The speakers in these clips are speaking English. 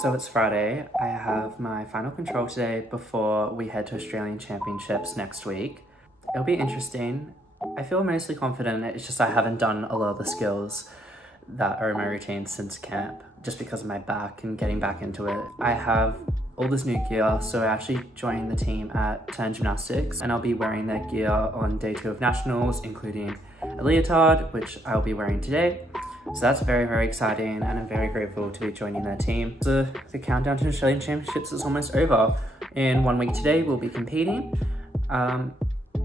So it's Friday. I have my final control today before we head to Australian Championships next week. It'll be interesting. I feel mostly confident, it's just I haven't done a lot of the skills that are in my routine since camp, just because of my back and getting back into it. I have all this new gear, so I actually joined the team at Turn Gymnastics, and I'll be wearing their gear on day 2 of Nationals, including a leotard, which I'll be wearing today. So that's very, very exciting, and I'm very grateful to be joining their team. So the countdown to Australian Championships is almost over. In 1 week today, we'll be competing. And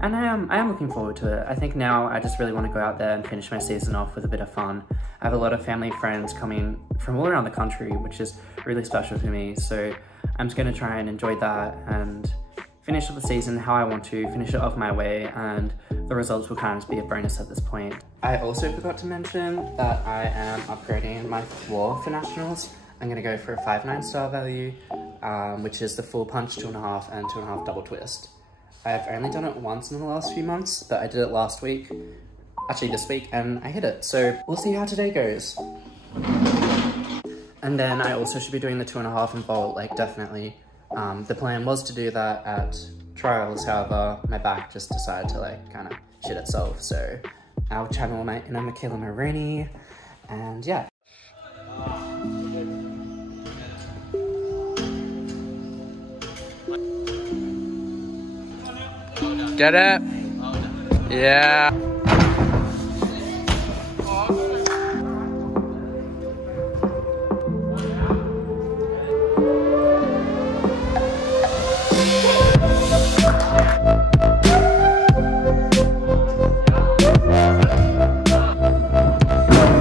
I am looking forward to it. I think now I just really want to go out there and finish my season off with a bit of fun. I have a lot of family friends coming from all around the country, which is really special to me. So I'm just going to try and enjoy that and finish off the season how I want to, finish it off my way, and the results will kind of be a bonus at this point. I also forgot to mention that I am upgrading my floor for Nationals. I'm going to go for a 5'9" star value, which is the full punch 2.5 and 2.5 double twist. I've only done it once in the last few months, but I did it last week, actually this week, and I hit it. So we'll see how today goes. And then I also should be doing the 2.5 and vault, like definitely. The plan was to do that at trials, however, my back just decided to like kind of shit itself. So I'll channel my inner Michaela Maroney, and yeah. Get it? Yeah.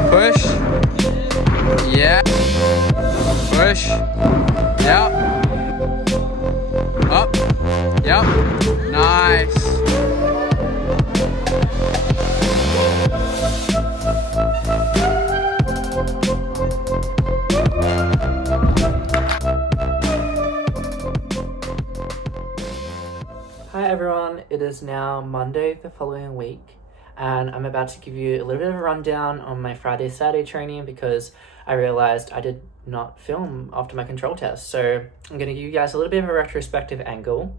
Push. Yeah. Push. Yep. Up. Yep. Nice. Hi everyone, it is now Monday the following week, and I'm about to give you a little bit of a rundown on my Friday, Saturday training because I realized I did not film after my control test. So I'm going to give you guys a little bit of a retrospective angle.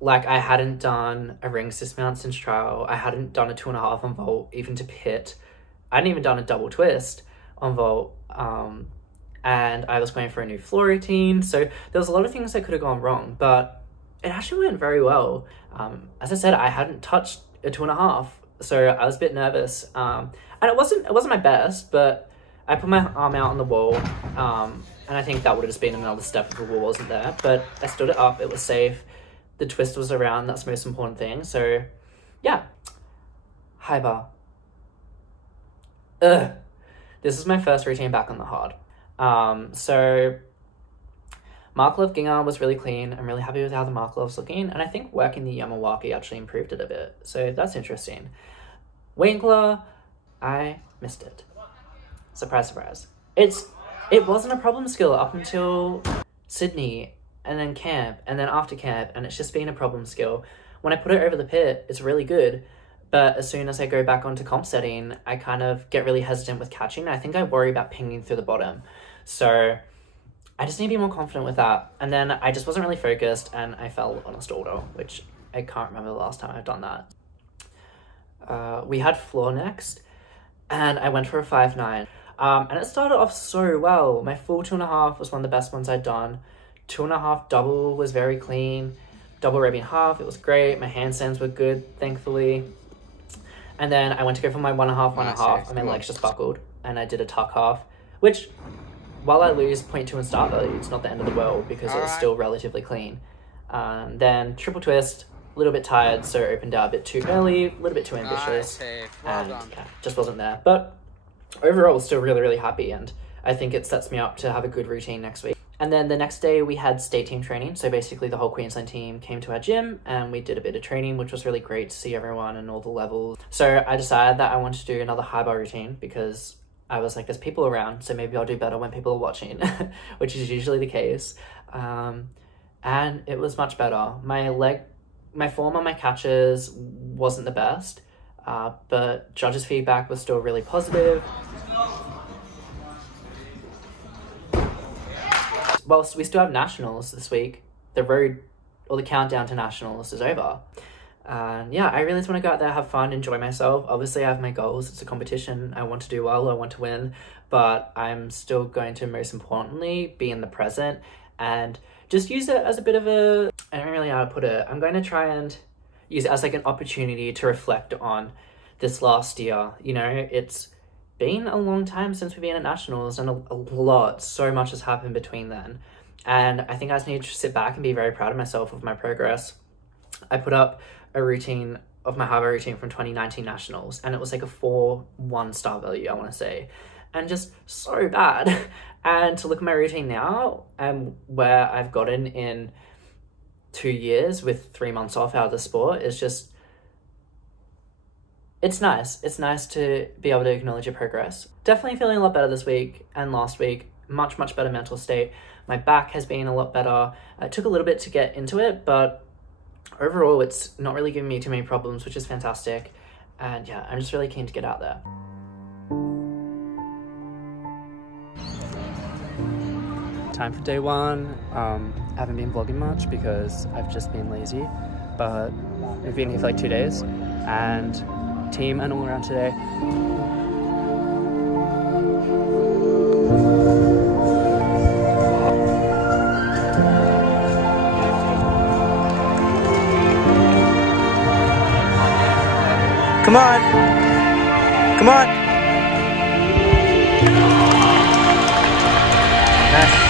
Like, I hadn't done a ring dismount since trial. I hadn't done a 2.5 on vault, even to pit. I hadn't even done a double twist on vault. And I was going for a new floor routine. So there was a lot of things that could have gone wrong, but it actually went very well. As I said, I hadn't touched a 2.5, so I was a bit nervous. And it wasn't my best, but I put my arm out on the wall. And I think that would have just been another step if the wall wasn't there. But I stood it up, it was safe. The twist was around, that's the most important thing. So yeah, high bar. Ugh. This is my first routine back on the hard. So Mark-Love Ginga was really clean. I'm really happy with how the Mark-Love's looking. And I think working the Yamawaki actually improved it a bit. So that's interesting. Winkler, I missed it. Surprise, surprise. It wasn't a problem skill up until Sydney, and then camp, and then after camp, and it's just been a problem skill. When I put it over the pit, it's really good, but as soon as I go back onto comp setting, I kind of get really hesitant with catching. I think I worry about pinging through the bottom. So I just need to be more confident with that. And then I just wasn't really focused, and I fell on a stalder, which I can't remember the last time I've done that. We had floor next, and I went for a 5'9". And it started off so well. My full 2.5 was one of the best ones I'd done. 2.5 double was very clean. Double Arabian half, it was great. My handstands were good, thankfully. And then I went to go for my 1.5, and my legs just buckled. And I did a tuck half, which, while I lose 0.2 in start value, it's not the end of the world because it was still relatively clean. Then triple twist, a little bit tired, so opened out a bit too early, a little bit too ambitious. And yeah, just wasn't there. But overall, still really, really happy. And I think it sets me up to have a good routine next week. And then the next day we had state team training. So basically the whole Queensland team came to our gym and we did a bit of training, which was really great to see everyone and all the levels. So I decided that I wanted to do another high bar routine because I was like, there's people around, so maybe I'll do better when people are watching, which is usually the case. And it was much better. My form on my catches wasn't the best, but judges' feedback was still really positive. well, we still have nationals this week. The road, or the countdown to nationals is over. And yeah, I really just want to go out there, have fun, enjoy myself. Obviously, I have my goals. It's a competition. I want to do well. I want to win. But I'm still going to, most importantly, be in the present and just use it as a bit of a... I don't really know how to put it. I'm going to try and use it as like an opportunity to reflect on this last year. You know, it's been a long time since we've been at nationals, and a lot, so much has happened between then. And I think I just need to sit back and be very proud of myself of my progress. I put up a routine of my Harbour routine from 2019 nationals, and it was like a 4-1 star value, I want to say, and just so bad. And to look at my routine now and where I've gotten in 2 years with 3 months off out of the sport is just, it's nice. It's nice to be able to acknowledge your progress. Definitely feeling a lot better this week and last week. Much better mental state. My back has been a lot better. It took a little bit to get into it, but overall it's not really giving me too many problems, which is fantastic. And yeah, I'm just really keen to get out there. Time for day one. I haven't been vlogging much because I've just been lazy, but we've been here for like 2 days, and team and all around today. Come on! Come on! Nice.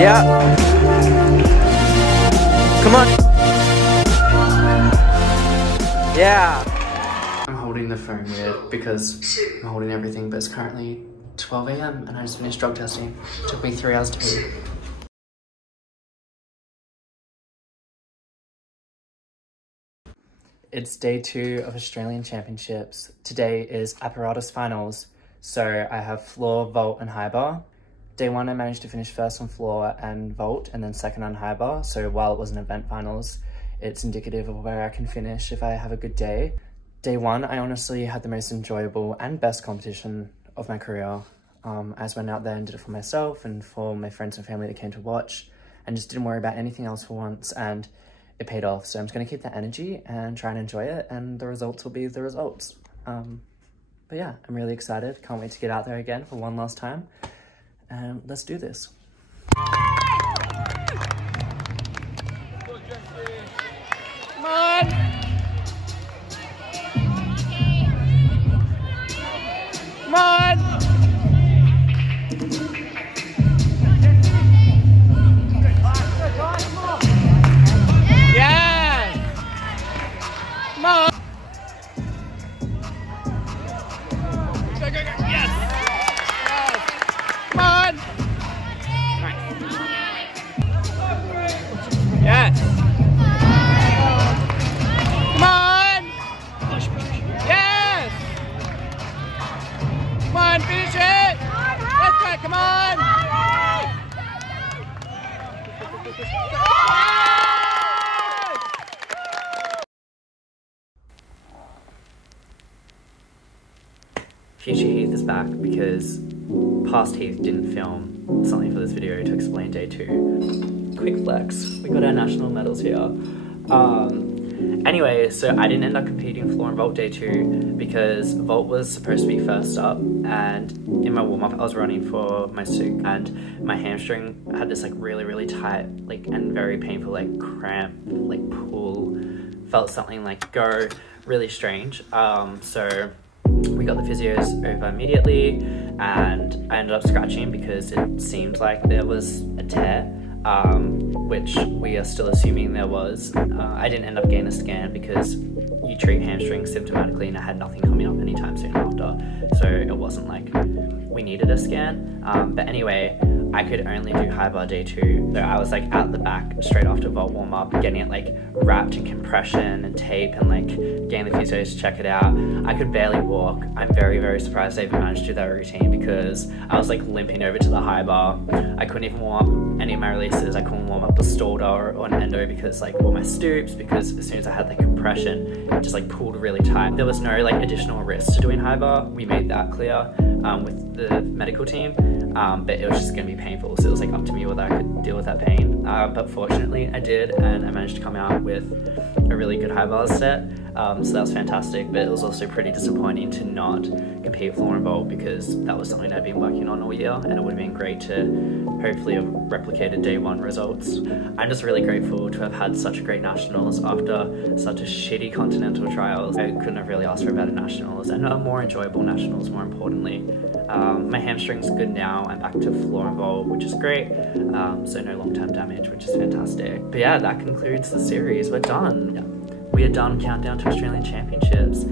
Yeah. Come on. Yeah. I'm holding the phone weird because I'm holding everything, but it's currently 12 AM and I just finished drug testing. It took me 3 hours to pee. It's day 2 of Australian Championships. Today is apparatus finals. So I have floor, vault and high bar. Day 1, I managed to finish first on floor and vault, and then second on high bar. So while it was an event finals, it's indicative of where I can finish if I have a good day. Day 1, I honestly had the most enjoyable and best competition of my career. I just went out there and did it for myself and for my friends and family that came to watch, and just didn't worry about anything else for once, and it paid off. So I'm just gonna keep that energy and try and enjoy it, and the results will be the results. But yeah, I'm really excited. Can't wait to get out there again for one last time. And let's do this. Come on! Come on! Yeah! Come on! Go, go, go! Yes! Come on! Yes! Come on! Yes! Come on, finish it! Let's go, come on! Future Heath is back because past Heath didn't film something for this video to explain day 2. Quick flex, we got our national medals here. Anyway, so I didn't end up competing floor and vault day 2 because vault was supposed to be first up, and in my warm-up I was running for my souk, and my hamstring had this like really tight like and very painful like cramp like pull, felt something like go, really strange. So we got the physios over immediately, and I ended up scratching because it seemed like there was a tear, which we are still assuming there was. I didn't end up getting a scan because you treat hamstrings symptomatically, and I had nothing coming up anytime soon after, so it wasn't like we needed a scan. But anyway, I could only do high bar day 2, so I was like at the back straight after vault warm up, getting it like wrapped in compression and tape, and like getting the physios to check it out. I could barely walk. I'm very surprised I even managed to do that routine because I was like limping over to the high bar. I couldn't even warm up any of my releases. I couldn't warm up a stall or an endo because like all my stoops, because as soon as I had the compression, it just like pulled really tight. There was no like additional risk to doing high bar. We made that clear with the medical team, but it was just going to be painful, so it was like up to me whether I could deal with that pain. But fortunately I did, and I managed to come out with a really good high bar set, so that was fantastic. But it was also pretty disappointing to not compete floor and vault because that was something I'd been working on all year, and it would have been great to hopefully have replicated day 1 results. I'm just really grateful to have had such a great nationals after such a shitty continental trials. I couldn't have really asked for a better nationals, and a more enjoyable nationals, more importantly. My hamstring's good now. I'm back to floor and vault, which is great, so no long-term damage, which is fantastic. But yeah, that concludes the series. We're done. We are done. Countdown to Australian Championships.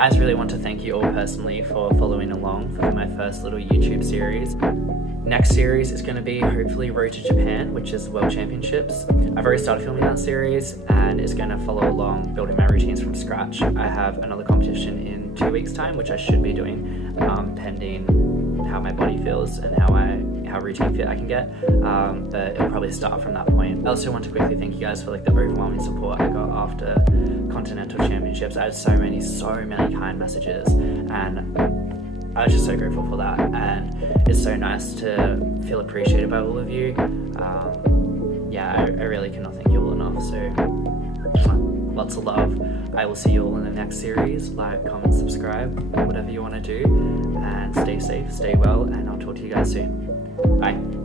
I just really want to thank you all personally for following along for my first little YouTube series. Next series is going to be hopefully Road to Japan, which is World Championships. I've already started filming that series, and it's going to follow along building my routines from scratch. I have another competition in 2 weeks' time, which I should be doing, pending how my body feels and how routine fit I can get, but it'll probably start from that point. I also want to quickly thank you guys for like the overwhelming support I got after Continental Championships. I had so many kind messages, and I was just so grateful for that, and it's so nice to feel appreciated by all of you. Yeah, I really cannot thank you all enough, so lots of love. I will see you all in the next series. Like, comment, subscribe, whatever you want to do, and stay safe, stay well, and I'll talk to you guys soon. Bye.